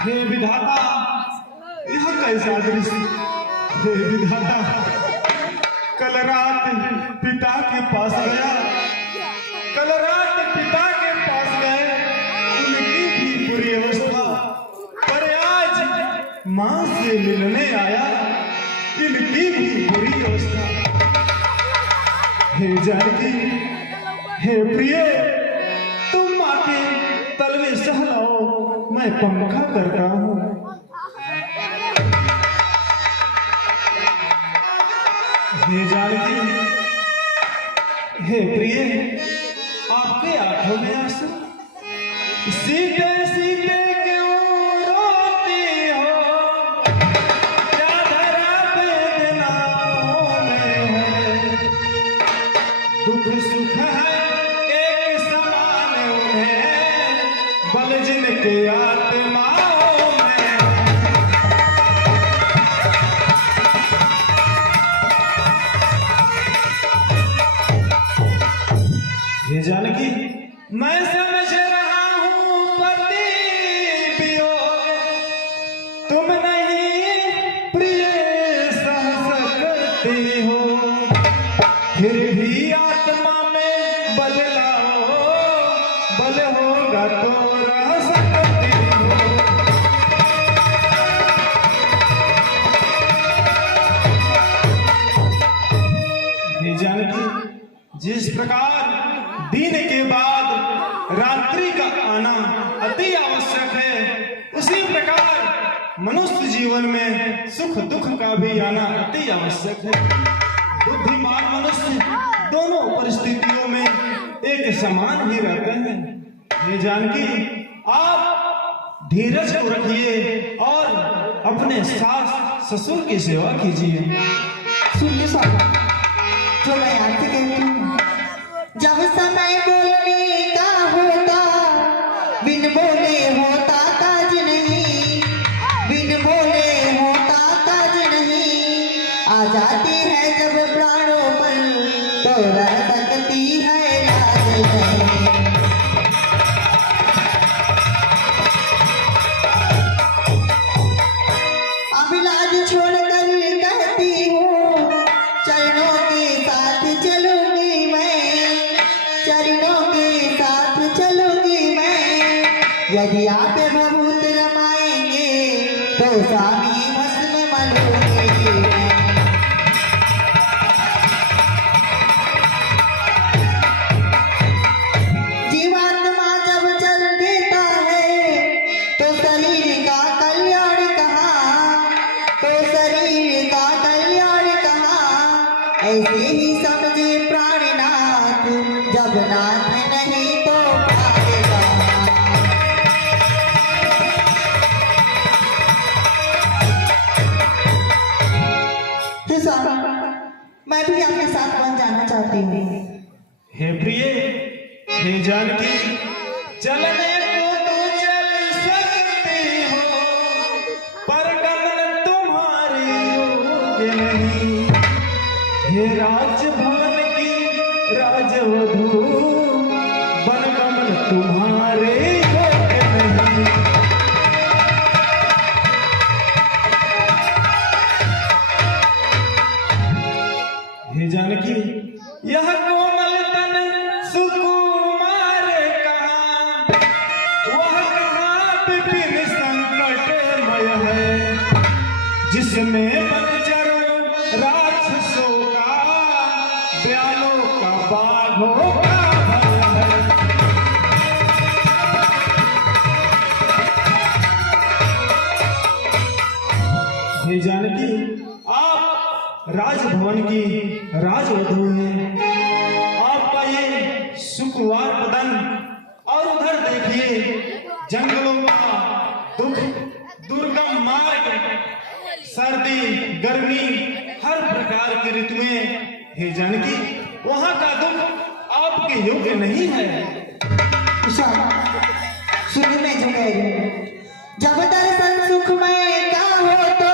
हे विधाता, यह कैसा दृश्य। हे विधाता, कल रात पिता के पास गया, कल रात पिता के पास गए, उनकी भी बुरी अवस्था, पर आज मां से मिलने आया, इनकी भी बुरी अवस्था। हे जानकी, हे प्रिय, तुम मां के तलवे सहलाओ, मैं पंखा करता हूं। हे जानकी, हे प्रिय, आपके आंखों में आंसू, सीते सीते क्यों रोती हो, क्या धरा वेदनाओं में है, दुख सुख है एक समान उन्हें, बल जिनके आत्माओं में। हे जानकी, मैं समझ रहा हूं पति वियोग, तुम नहीं प्रिय सह सकती हो, फिर भी आत्मा में बदलाओ, बल होगा तो रह सकती हो। हे जानकी, जिस प्रकार दिन के बाद रात्रि का आना अति आवश्यक है, उसी प्रकार मनुष्य जीवन में सुख दुख का भी आना अति आवश्यक है। बुद्धिमान मनुष्य दोनों परिस्थितियों में एक समान ही रहते हैं। ये जानकी, आप धीरज को रखिए और अपने सास ससुर की सेवा कीजिए। सुनिए साहब, जो मैं आपसे कहती हूँ, जब समय बोलने का होता, बिन बोले होता काज नहीं, बिन बोले होता काज नहीं, आ जाती है जब प्राणों पर, तो रह सकती है लाज नहीं। अब लाज छोड़कर कहती हूँ, चरणों के साथ चलूंगी मैं, चरणों के साथ चलूंगी मैं, यदि आप भभूत रमाएंगे तो स्वामी भस्म मलूंगी मैं। जीवात्मा जब चल देता है तो शरीर का कल्याण कहाँ, तो शरीर का कल्याण कहाँ, ऐसे ही समझे प्राणनाथ, जब नाथ नहीं तो पाएगा। मैं भी आपके साथ बन जाना चाहती हूँ। हे प्रिय, हे जानकी, चलने को तो चल सकती हो, पर गमन तुम्हारे योग्य नहीं। हे राजभवन की राजवधू, बनगमन तुम्हारे योग्य नहीं। हे जानकी, यह कोमल तन सुकुमार कहाँ, वह कहाँ विपिन संकटमय है, जिसमें बंजरों राक्षसों का, दयालों का, बाघों का भय है। हे जानकी, आप राजभवन की राजवधू हैं, आपका ये सुकुमार बदन, और उधर देखिए जंगलों का दुख, दुर्गम मार्ग, सर्दी गर्मी, हर प्रकार की ऋतुएं। हे जानकी, वहां का दुख आपके योग्य नहीं है। सुनिए मैं जो कह रही हूँ, जब दर्शन सुखमय का हो तो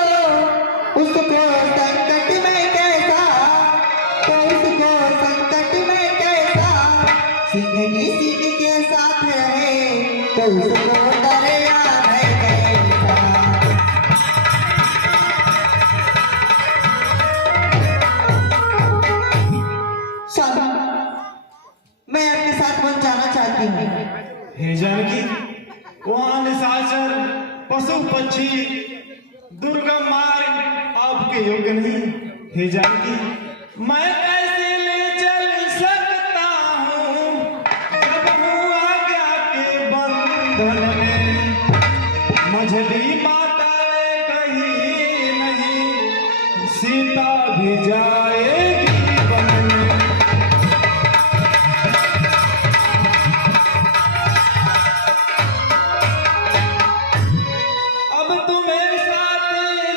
उसको संकट में कैसा, तो उसको संकट में कैसा, सिंह के साथ रहे तो उसको दरिया में कैसा। चाहती हूँ। हे जानकी, वहाँ निशाचर पशु पक्षी दुर्गम मार्ग आपके योग्य नहीं। हे जानकी, मैं कैसे ले चल सकता हूँ जब हूँ आज्ञा के बंधन में। मझली माता ने कही नहीं, सीता भी जाएगी वन में। अब तुम्हें साथ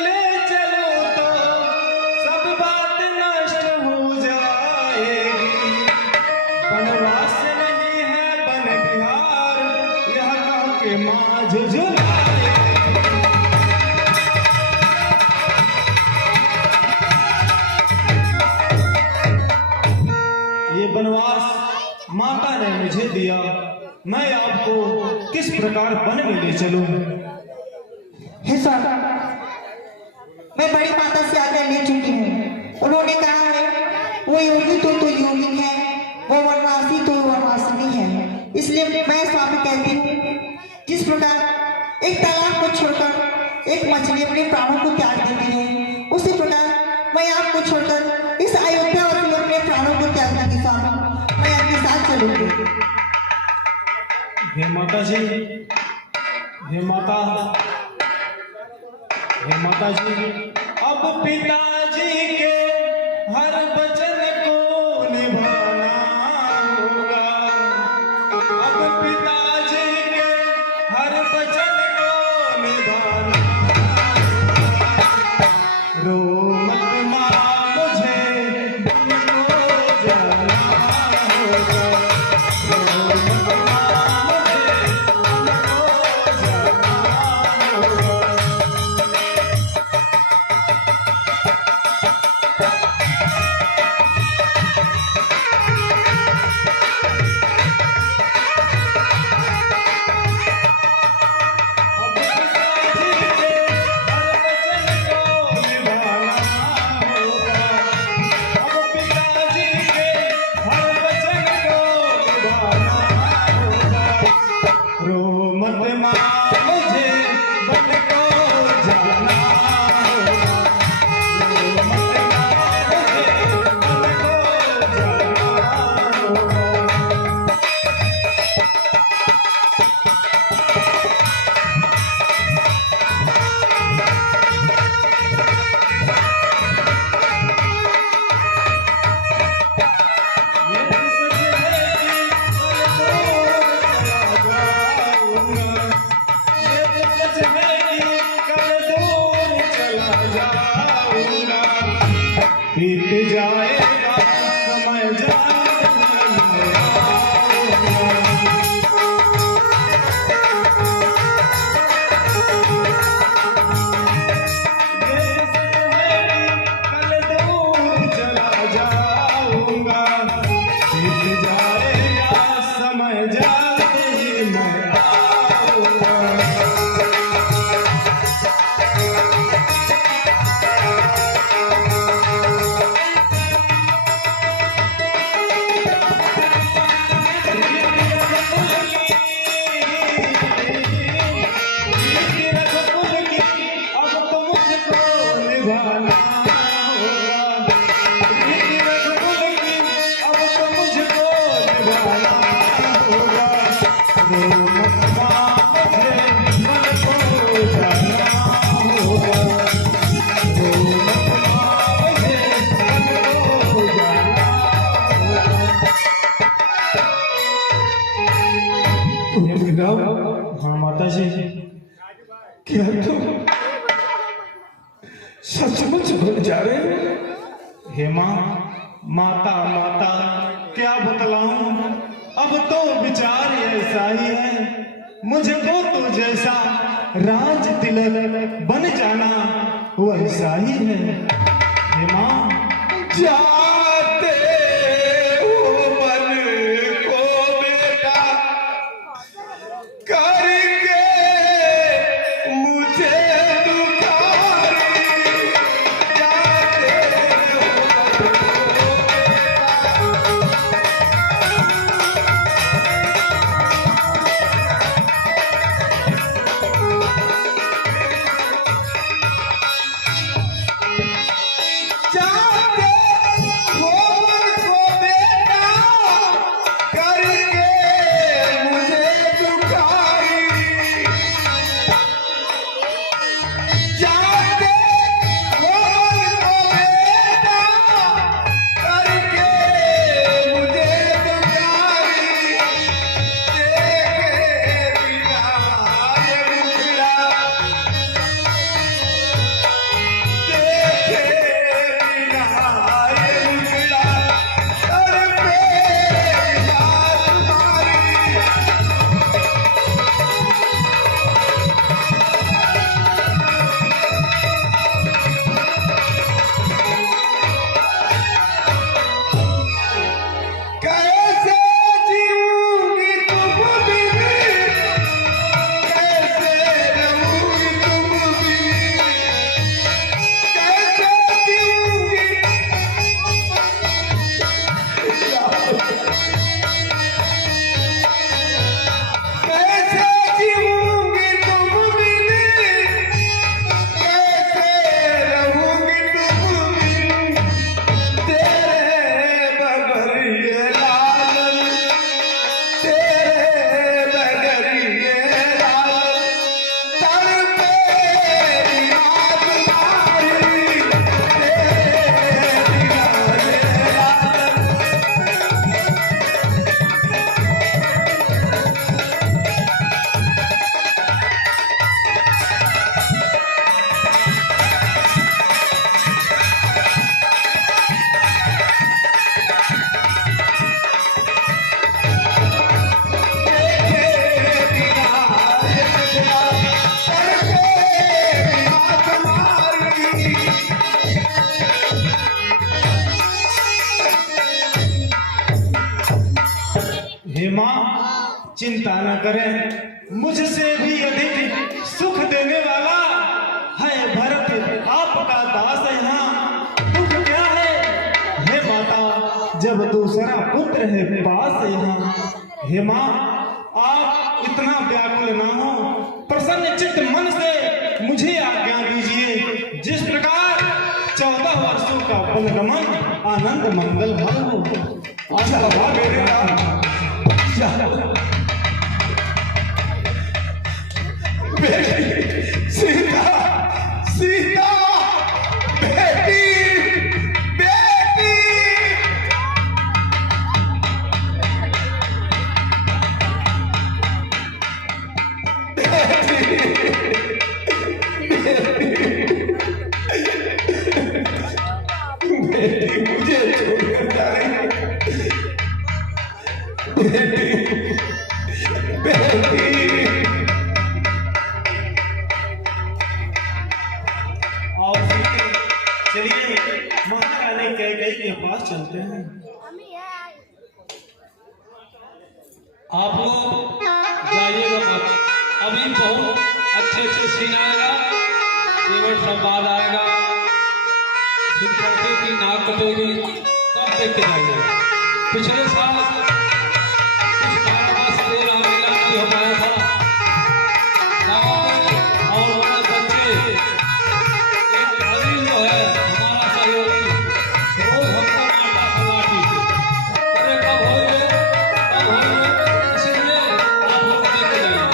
ले चलो तो सब बात नष्ट हो जाएगी। वनवास नहीं है वन विहार, यह कह के माँ झुझुलाएगी। ये वनवास माता ने मुझे दिया, मैं आपको किस प्रकार वन में ले चलूं? हे स्वामी, मैं बड़ी माता से आज्ञा ले चुकी हूँ। उन्होंने कहा है वो योगी तो योगी है, वो वनवासी तो वनवासिनी है। इसलिए मैं स्वामी कहती हूँ, जिस प्रकार एक तालाब को छोड़कर एक मछली अपने प्राणों को त्याग देती है, उसी प्रकार मैं आपको छोड़कर इस अयोध्यावासी अपने प्राणों को त्याग देंगी। स्वामी, मैं आपके साथ चलूंगी। हे माता जी, हे माता, हे माता जी, अब पिताजी के हर वचन को निभाना होगा। अब पिताजी के हर वचन को निभाना होगा। रो मत माँ, मुझे वन को जाना होगा। रो मत माँ, मुझे वन को जाना होगा। बीत जाएगा समय कल दूर चला जाऊंगा। बीत जाएगा समय जाते ही मैं आऊंगा। हाँ माता जी, क्या तुम सचमुच भूल जा रहे हो? हे माँ, माता माता क्या बतलाऊं, अब तो विचार ऐसा ही है। मुझको तो जैसा राज तिलक बन जाना वैसा ही है। हे माँ, जाते हो मन को बेटा करके मुझे दुखारी। जाते हो चिंता न करें, मुझसे भी अधिक सुख देने वाला है भरत आपका दास यहाँ। दुख क्या है हे माता, जब दूसरा पुत्र है पास यहाँ। हे माँ, आप इतना व्याकुल ना हो, प्रसन्न चित्त मन से मुझे आज्ञा दीजिए। जिस प्रकार 14 वर्षों का वनगमन आनंद मंगलमय हो। आशा लगा मेरे राम। बेटी सीता, सीता बेटी, बेटी बेटी मुझे छोड़कर जा रही है। बेटी, बेटी और चलिए महारानी कैकेयी के पास चलते हैं। आप लोग जाइएगा मत, अभी बहुत अच्छे सीन आएगा, केवल संवाद आएगा, फिर चौथे की नाक कटेगी, तब देख के जाइएगा। पिछले साल कुछ कारणवश ये रामलीला नहीं हो पाया था। गाँव में और हमारे बच्चे एक अली जो है हमारा सहयोगी, रोज हमको मारता खिलाती थी। अरे कब होइए, कब होइए, इसलिए आप लोग देख के जाइए।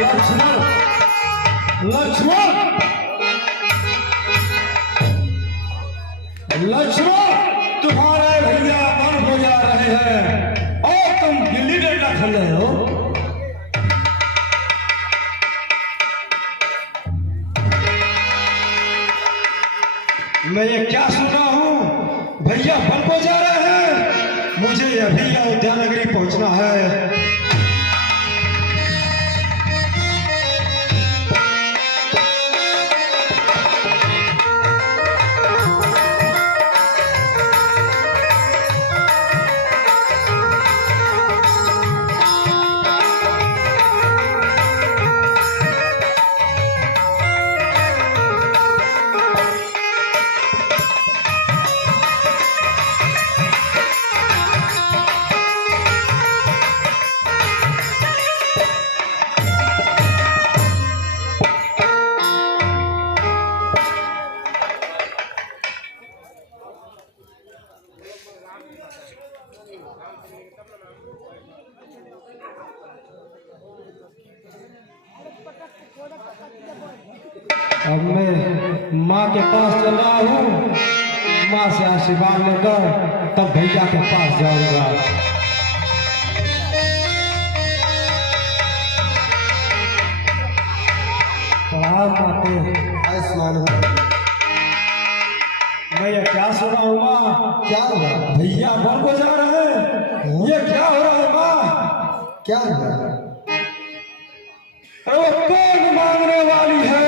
लक्ष्मण, लक्ष्मण, लक्ष्मण तुम्हारे भैया वन हो जा रहे हैं और तुम गिल्ली डंडा खेल रहे हो। मैं ये क्या सुन रहा हूँ, भैया वन को जा रहे हैं, मुझे अभी अयोध्या नगरी पहुंचना है। अब मैं माँ के पास चल रहा हूँ, माँ से आशीर्वाद लेकर तब भैया के पास जाऊंगा। प्रणाम माते। आयुष्मान हो। मैं ये क्या सुन रहा हूँ माँ, क्या हुआ? भैया वन को जा रहे हैं, ये क्या हो रहा है माँ? क्या हुआ? अरे वो कौन मांगने वाली है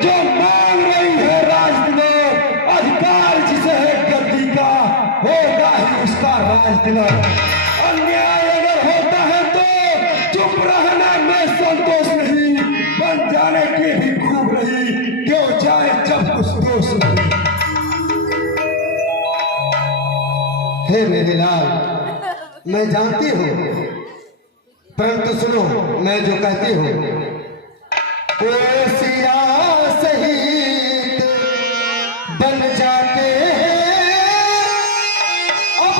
जो मांग रही है राजतिलक, अधिकार जिसे है गद्दी का होगा ही उसका राजतिलक। अन्याय अगर होता है तो चुप रहना में संतोष नहीं, बन जाने की भी खूब नहीं, क्यों जाए जब कुछ दोष नहीं। हे मेरे लाल, मैं जानती हूँ, परंतु सुनो मैं जो कहती हूँ। ओ सिया शहीद बन जाते हैं अब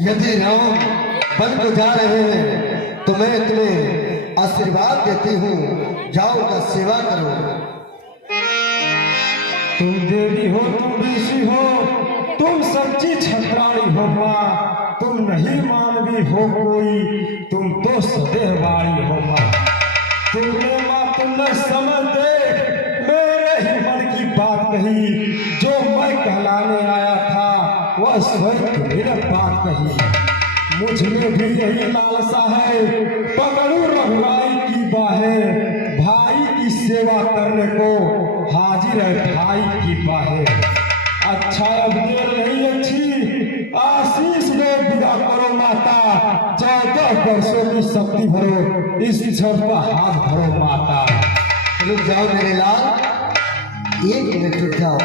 यदि राम वन को जा रहे हैं तो मैं तुम्हें आशीर्वाद देती हूँ, जाओ का सेवा करो। तुम देवी हो, तुम ऋषि हो, तुम सच्ची छत्राणी हो माँ, तुम नहीं मानवी हो कोई, तुम तो सदैवाणी हो माँ। तुमने माँ तुमने समझते मेरे ही मन की बात कही, जो मैं कहलाने आया था वह स्वयं तुम्हें बात कही। मुझ में भी यही लालसा है, पकड़ू रघुराई की बाहें, भाई की सेवा करने को हाजिर है भाई की बाहें। अच्छा अब देर नहीं अच्छी, आशीष दो विदा करो माता, 14 वर्षों की शक्ति भरो, इस क्षण का हाथ भरो माता। रुक जाओ मेरे लाल, 1 मिनट रुक जाओ।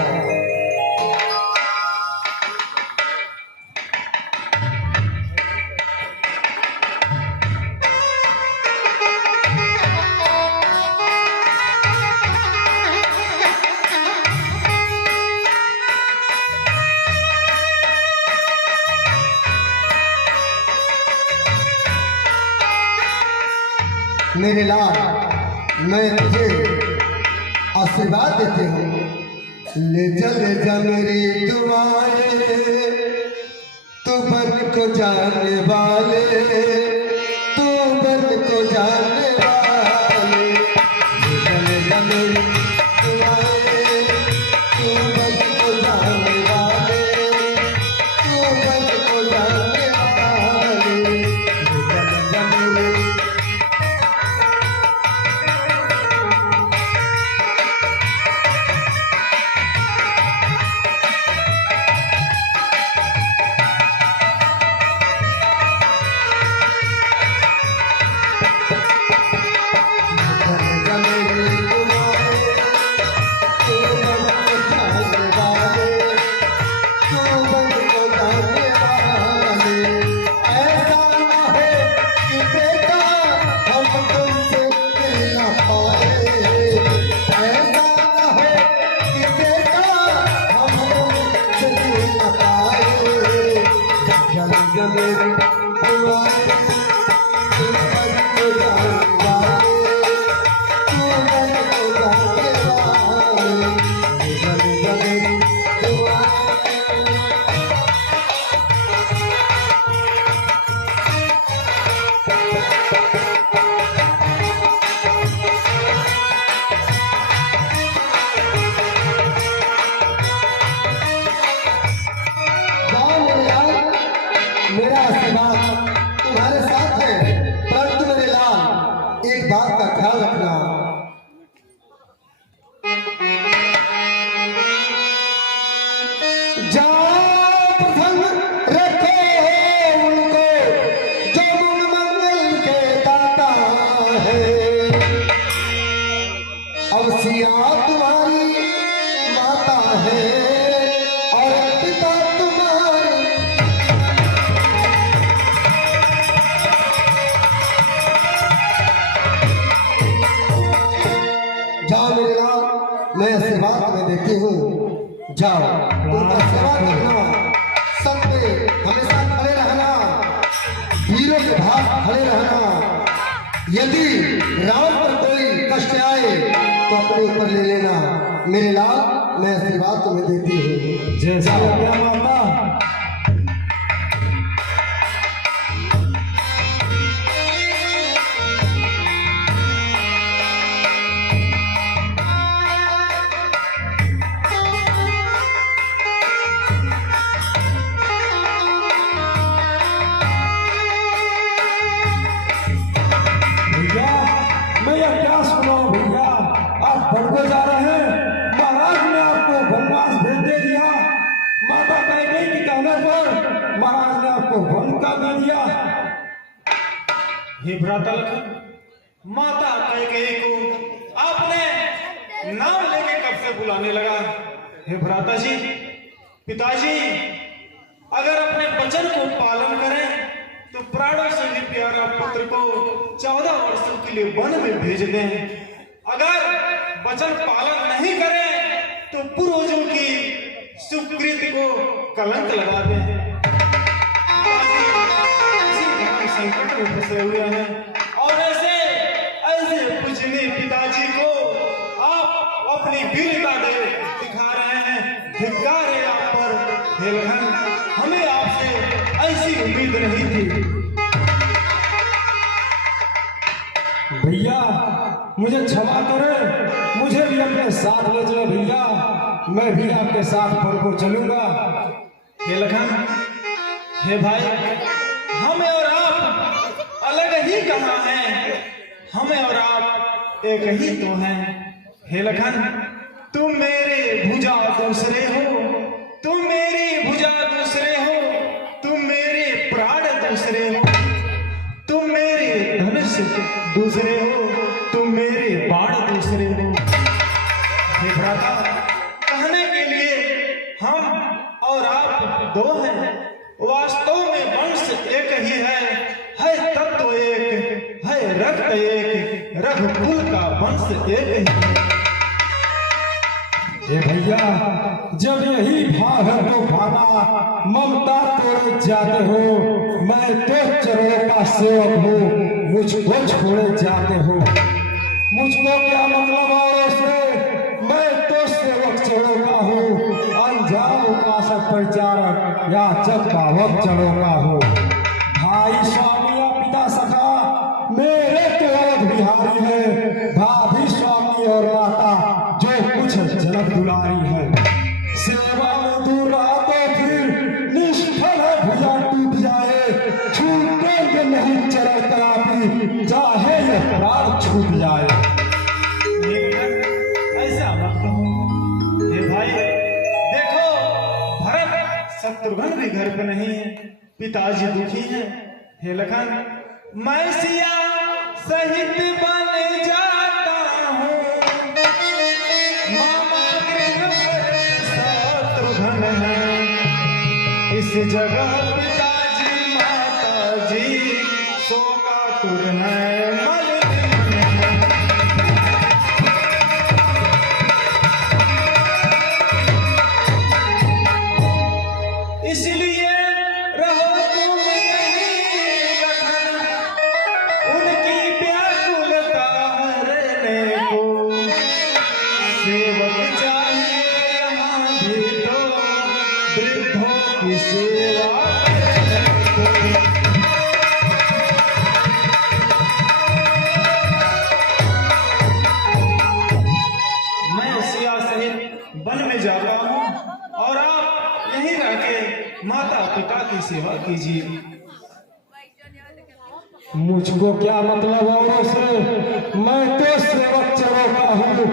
मेरे लाल, मैं तुझे आशीर्वाद देती हूँ। ले जा मेरी दुआएं, तू बन को जाने वाले, तू बन को जाने वाले। ले जा मेरी दुआएं, तू बन को जाने वाले, तू बन को जाने वाले। ले जा मेरी मेरा आशीर्वाद तुम्हारे साथ है, परंतु मेरे लाल एक बात का ख्याल रखना। प्रसन्न रखो उनको जो मन मंगल के दाता है। अब सिया तुम्हारी माता है और पिता तुम्हारे। जाओ मेरे लाल, मैं आशीर्वाद तुम्हें देती हूँ, जाओ उनका सेवा करना, सब में हमेशा खड़े रहना, वीरों के भाग खड़े रहना। यदि राम पर कोई कष्ट आए तो अपने ऊपर ले लेना। मेरे लाल, मैं आशीर्वाद तुम्हें देती हूँ। जैसा हो गया माता। मैं यह क्या सुनाऊं भैया, आप वन को जा रहे हैं, महाराज ने आपको वनवास भेज दे दिया। माता कैकेयी के कहने पर महाराज ने आपको वन का दे दिया। हे भ्राता लखन, माता कैकेयी को आपने नाम लेके कब से बुलाने लगा। हे भ्राता जी, पिताजी अगर अपने वचन को पालन करें तो प्राणों से भी प्यारा पुत्र को 14 वर्षों के लिए वन में भेज दें। अगर वचन पालन नहीं करें तो पूर्वजों की सुकृति को कलंक लगा दें। बसे हुए हैं और ऐसे ऐसे पूजनीय पिताजी को आप अपनी वीरता दिखा रहे हैं। धिक्कार है आप पर हे लखन, हमें आपसे ऐसी उम्मीद नहीं थी। भैया मुझे क्षमा करें, मुझे भी अपने साथ ले चले भैया, मैं भी आपके साथ पल को चलूंगा। हे लखन, हे भाई, हम और आप अलग ही कहाँ हैं, हम और आप एक ही तो हैं। हे लखन, तुम मेरे भुजा दूसरे हो, तुम मेरी भुजा दूसरे हो, तुम मेरे प्राण दूसरे हो, तुम मेरे धनुष दूसरे हो, तुम मेरे बाण दूसरे हो। हे भ्राता, कहने के लिए हम और आप दो हैं, वास्तव में वंश एक ही है तत्व एक, है रक्त एक, रघुकुल का वंश एक ही है। हे भैया, जब यही भाव है तो भाना, ममता तोड़े जाते हो, मैं तो चरणों का सेवक हूँ, मुझको छोड़े जाते हो। मुझको क्या मतलब औरों से, मैं तो सेवक चरणों का हूँ, अंजाम उपासक परिचारक या जग पावक चरणों का हूँ। भाई स्वामी या पिता सखा मेरे तो और बिहारी है, भाभी स्वामी और माता जो कुछ जनक दुलारी है। सेवा में दूर रहा तो फिर निष्फल है, भुजा टूट जाए, छूटेंगे नहीं चरण कलापी, चाहे ये प्राण छूट जाए। ऐसा मत कहो हे भाई, देखो भरत शत्रुघ्न भी घर पे नहीं है, पिताजी दुखी हैं। हे लखन, मैं सिया सहित बन जाता हूँ, मामा गृह पर शत्रुघ्न है, इस जगह पिताजी माताजी शोकातुर है, मलिन है। इसलिए रहो तुम यहीं लखन, उनकी व्याकुलता हरने को, सेवक चाहिए यहाँ भी तो, वृद्धों की सेवा करने को। मैं सिया सहित वन में जाता हूँ और आप यहीं रह के माता पिता की सेवा कीजिए। मुझको क्या मतलब औरों से, मैं तो सेवक चरणों का हूँ,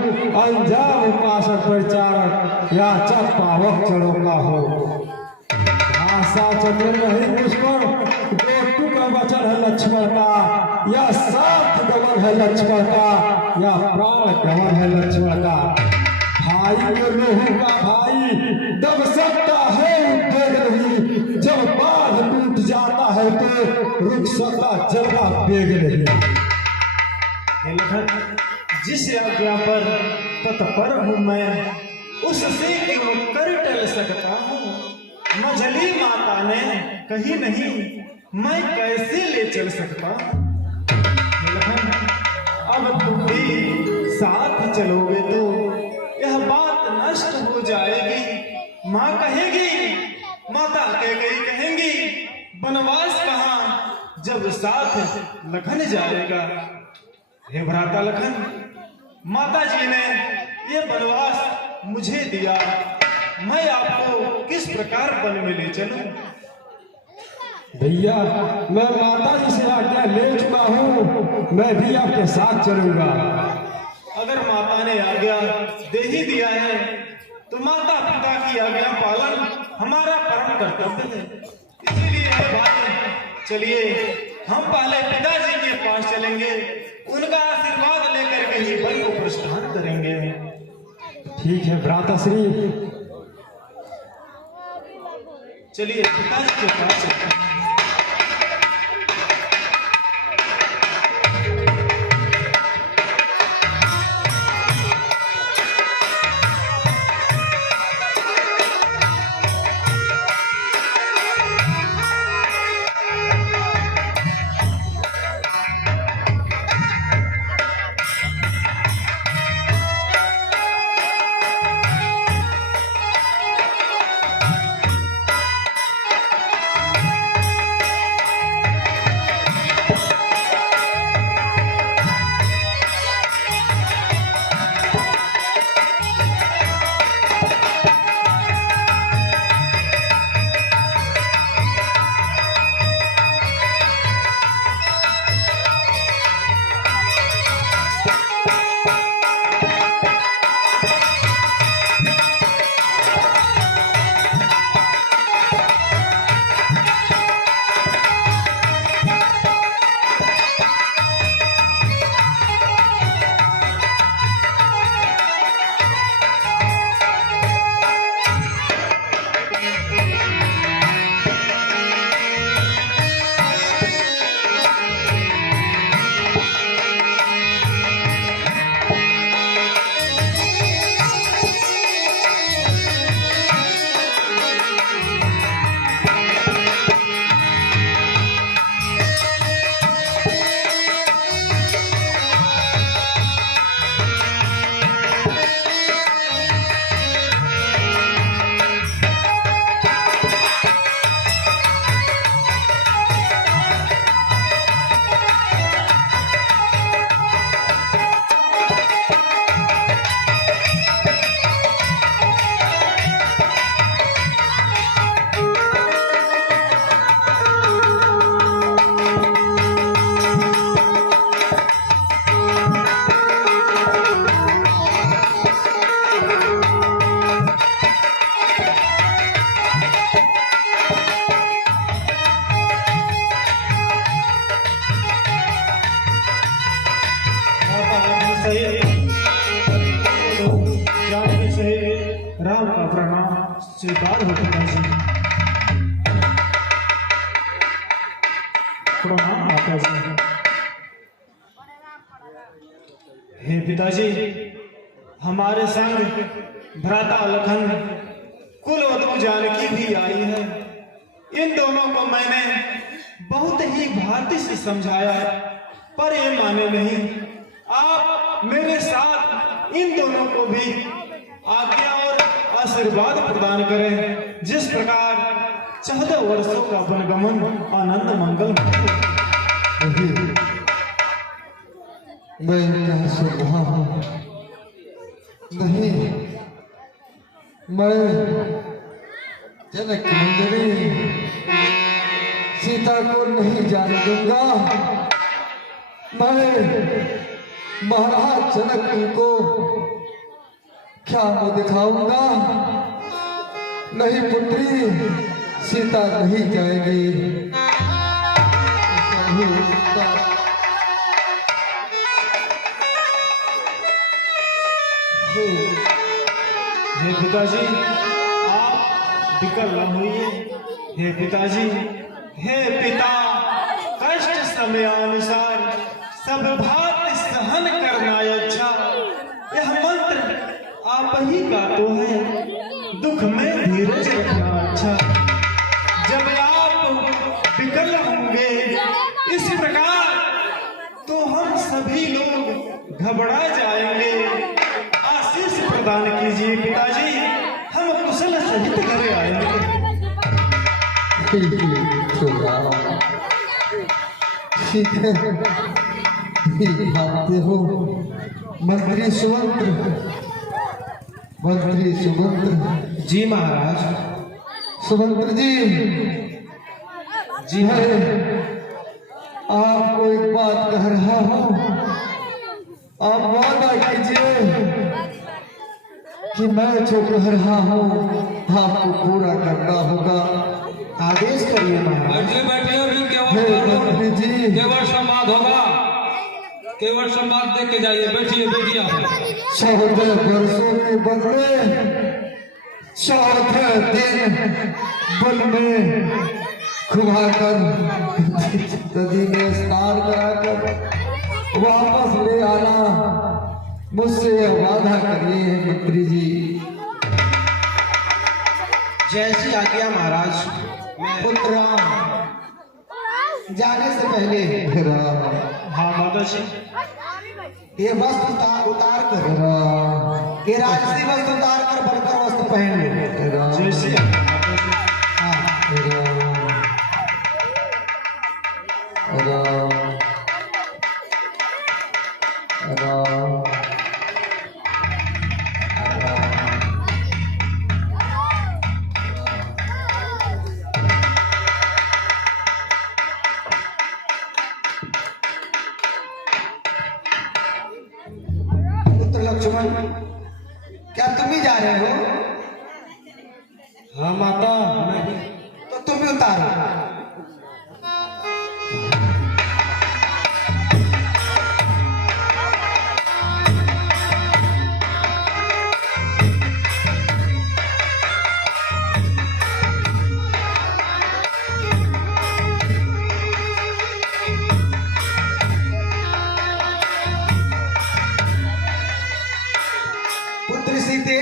अंजाम उपासक परिचारक या जग पावक चरणों का हूँ। आशा चतुर नहीं मुझ पर, दो टुकड़ा वचन है लक्ष्मण का, या सात गमन है लक्ष्मण का, या प्राण गमन है लक्ष्मण का। भाई के लोहू का भाई दब सकता है उद्वेग नहीं, जब बांध टूट जाता है तो रुक सकता जल का वेग नहीं। हे लखन, जिस आज्ञा पर तत्पर हूँ मैं, उससे क्यों कर टल सकता हूँ। मझली माता ने कही नहीं, मैं कैसे ले चल सकता हूँ। हे लखन, अब तुम भी साथ चलोगे तो यह बात नष्ट हो जाएगी। माँ कहेगी, माता कहेंगी, वनवास कहाँ जब साथ लखन जाएगा। हे भ्राता लखन, माता जी ने ये वनवास मुझे दिया, मैं आपको किस प्रकार वन में ले चलूं। भैया मैं माता जी से आज्ञा ले चुका हूँ, मैं भी आपके साथ चलूंगा। अगर माता ने आज्ञा दे ही दिया है तो माता पिता की आज्ञा पालन हमारा परम कर्तव्य है। इसीलिए है भाई, चलिए हम पहले पिताजी के पास चलेंगे, उनका आशीर्वाद लेकर के ही वन को प्रस्थान करेंगे। ठीक है भ्राताश्री, चलिए पिताजी के पास चलते हैं। आशीर्वाद हो पिताजी। प्रणाम माताजी। हे पिताजी, हमारे संग भ्राता लखन कुलवधू जानकी भी आई है। इन दोनों को मैंने बहुत ही भांति से समझाया, पर ये माने नहीं। आप मेरे साथ इन दोनों को भी आज्ञा और आशीर्वाद प्रदान करें, जिस प्रकार 14 वर्षों का वनगमन आनंद मंगल। मैं क्या सुन रहा हूँ? नहीं, मैं जनक नंदिनी सीता को नहीं जाने दूंगा। मैं महाराज जनक को क्या मुँह दिखाऊंगा? नहीं पुत्री, सीता नहीं जाएगी। नहीं, सीता हे पिताजी, आप विकल न होइए। हे पिताजी, हे पिता, कष्ट समयानुसार सब भांति सहन करना अच्छा। यह मंत्र आप ही का तो है, दुख में धीरज रखना अच्छा। जब आप विकल होंगे इस प्रकार, तो हम सभी लोग घबरा जाएंगे। आशीष प्रदान कीजिए पिताजी, हम कुशल सहित घर आएंगे। भागते हो मंत्री सुमंत्र, मंत्री सुमंत्र। जी महाराज। सुमंत्र जी, जी है आपको एक बात कह रहा हूँ। आप वादा कीजिए कि मैं जो कह रहा हूँ आपको पूरा करना होगा। आदेश करिए महाराज। बैठिए बैठिए, अभी हे मंत्री जी, केवल संवाद होगा, केवल संवाद देख के जाइए। बैठिए बैठिए आप। 14 वर्षों के बदले 14 दिन बल में घुमाकर नदी में स्नान कराकर वापस ले आना, मुझसे यह वादा करिए मंत्री जी। जैसी आज्ञा महाराज। पुत्र जाने से पहले हाँ माता जी। ये वस्त्र उतार कर, ये राजसी वस्त्र उतार कर बनकर वस्त्र पहन ले। जैसी पुत्र लक्ष्मण, क्या तुम ही जा रहे हो? हाँ माता। तो तुम भी उतारो। पुत्री सीते,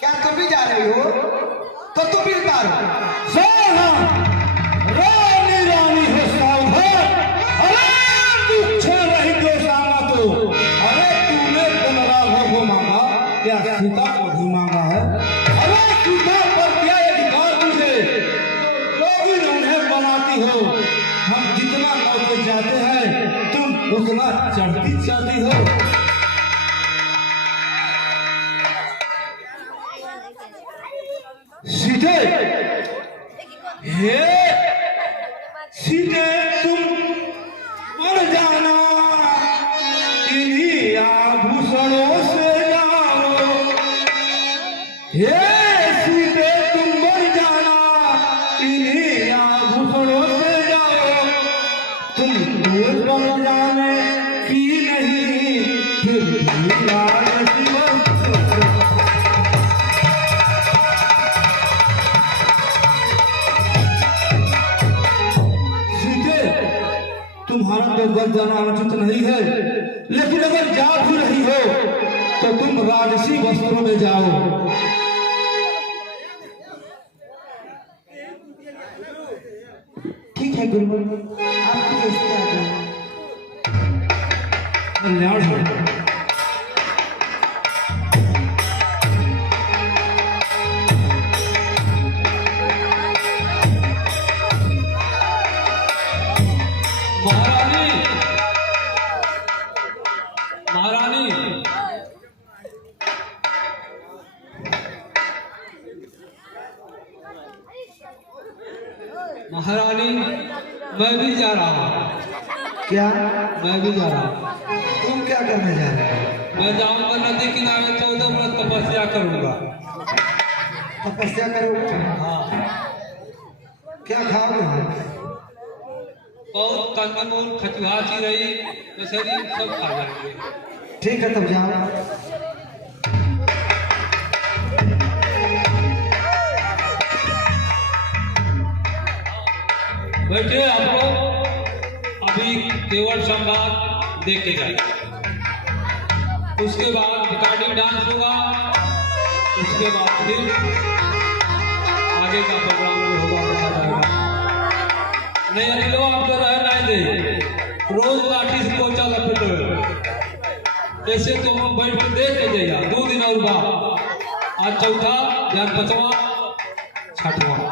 क्या तुम भी जा रही हो? तो तुम भी उतारो। रानी रानी हो सावधान। अरे दुख रही तो सामा तो। अरे तूने बनराघव को मांगा, क्या सीता को भी मांगा है? अरे सीता पर क्या अधिकार तुझे? लोग उन्हें बनाती हो। हम जितना लौटे जाते हैं तुम उतना चढ़ती चढ़ती हो। सीधे हे सीधे तुम मर जाना, इन्हीं आभूषणों से जाओ। हे सीधे तुम मर जाना, इन्हीं आभूषणों से जाओ। तुम दूर बन जाने की नहीं, फिर भी यार शिव। तुम्हारा तो बच जाना अनुचित नहीं है, लेकिन अगर जा भी रही हो तो तुम राजसी वस्त्रों में जाओ। ठीक है गुरुवर, आपकी जैसी आज्ञा। कल्याण हो। महारानी, महारानी, महारानी, मैं भी जा रहा हूँ। क्या? मैं भी जा रहा हूँ। तुम क्या करने जा रहे हो? मैं जाऊंगा नदी किनारे 14 व्रत तपस्या करूंगा। तपस्या करोगे? हाँ, क्या खाओगे? बहुत कंदमूल, खचुहा, चिरई, मछली सब खा जाएंगे। ठीक है, तब जाओ। बैठे आप लोग, अभी केवल संवाद देखे जाए, उसके बाद रिकॉर्डिंग डांस होगा, उसके बाद फिर आगे का प्रोग्राम होगा, देखा जाएगा। नहीं अभी लोग आपको रह नहीं दे, रोज लाठी से पोचा लपेटो, ऐसे तो हम बैठ के देख के जाइए। 2 दिन और बाद, आज चौथा, ध्यान 5वां, 6वां।